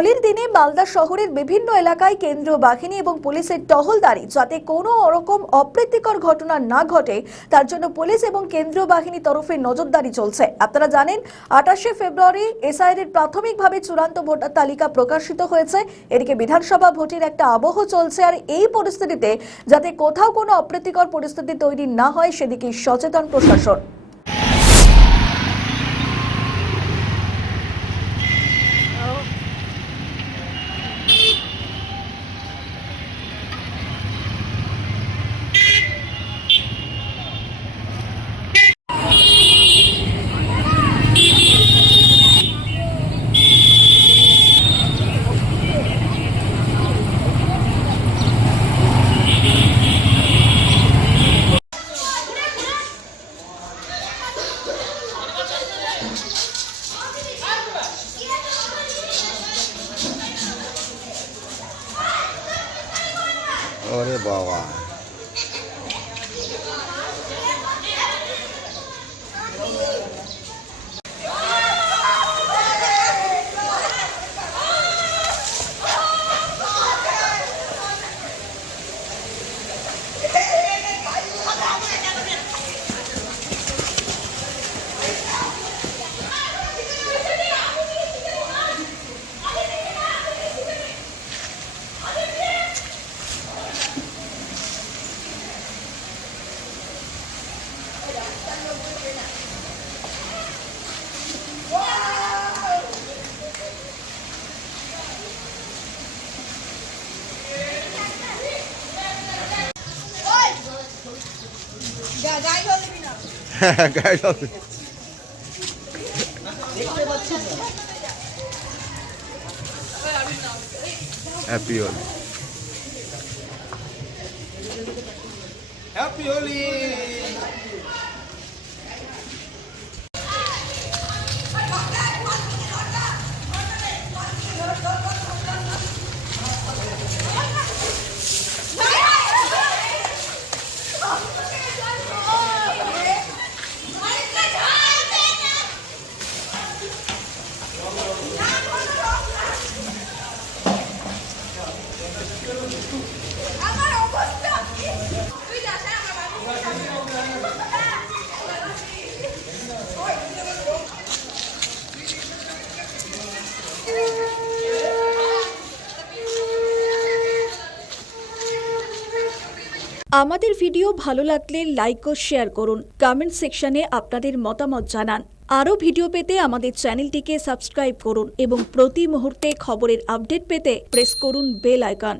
হোলির দিনে মালদা শহরের বিভিন্ন এলাকায় কেন্দ্রীয় বাহিনী এবং পুলিশের টহলদারি যাতে কোনো রকম অপ্রীতিকর ঘটনা না ঘটে তার জন্য পুলিশ এবং কেন্দ্রীয় বাহিনী তরফে নজরদারি চলছে। আপনারা জানেন 28শে ফেব্রুয়ারি এসআইআর এর প্রাথমিকভাবে চূড়ান্ত ভোটার তালিকা প্রকাশিত হয়েছে। এদিকে বিধানসভা ভোটের একটা আবহ চলছে, আর এই পরিস্থিতিতে যাতে কোথাও কোনো অপ্রীতিকর পরিস্থিতি তৈরি না হয় সেদিকে সচেতন প্রশাসন। ওরে বাবা, গাইড হবে। Happy Holi, happy Holi. আমাদের ভিডিও ভালো লাগলে লাইক ও শেয়ার করুন, কমেন্ট সেকশনে আপনাদের মতামত জানান। আরও ভিডিও পেতে আমাদের চ্যানেলটিকে সাবস্ক্রাইব করুন এবং প্রতি মুহূর্তে খবরের আপডেট পেতে প্রেস করুন বেল আইকন।